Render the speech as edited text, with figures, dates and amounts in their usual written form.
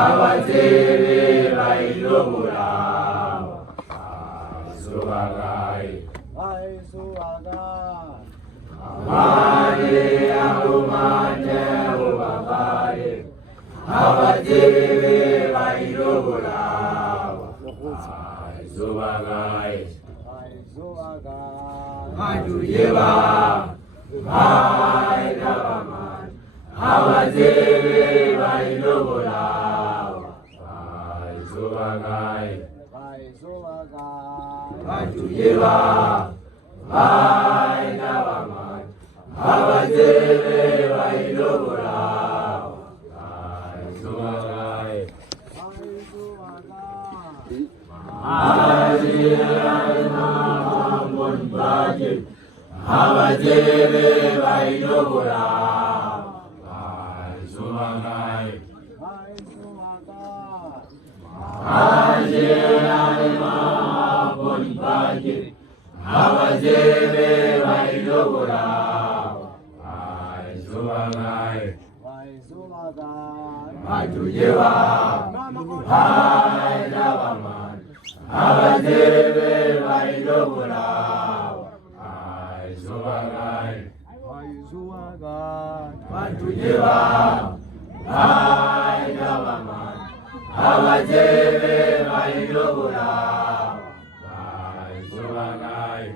abazebe bayilobula azubagai amane ahumane ubagai abazebe bayilobula azubagai ajuyeba Bainabaman, abazebe bayilobula Baizubagai, Bajuyeba Bainabaman, abazebe bayilobula Baizubagai, abazebe bayilobula Baizubagai, abazebe bayilobula Baizubagai, Bajuyeba Bainabaman, abazebe bayilobula Baizubagai, Bajuyeba Bainabaman, abazebe bayilobula Baizubagai.